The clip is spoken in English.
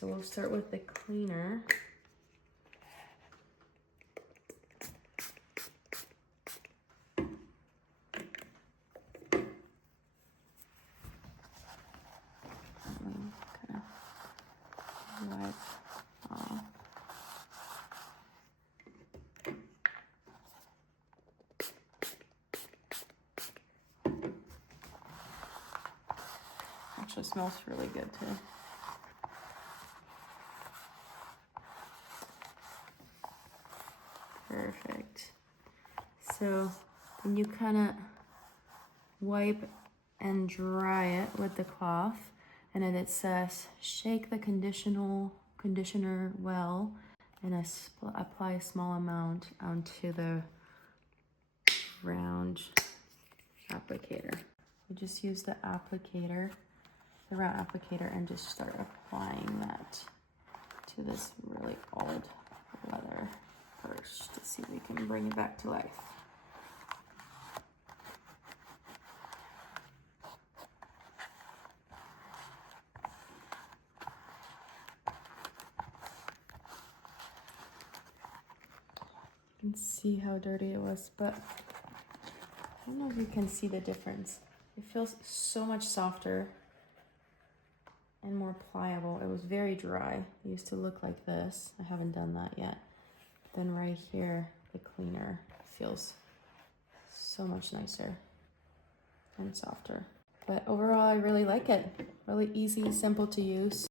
So we'll start with the cleaner. Kind of wipe off. Actually smells really good too. Perfect. So then you kind of wipe and dry it with the cloth, and then it says shake the conditioner well and apply a small amount onto the round applicator. You just use the applicator, the round applicator, and just start applying that to this really old leather first to see if we can bring it back to life. You can see how dirty it was, but I don't know if you can see the difference. It feels so much softer and more pliable. It was very dry. It used to look like this. I haven't done that yet. Then right here, the cleaner feels so much nicer and softer. But overall, I really like it. Really easy, simple to use.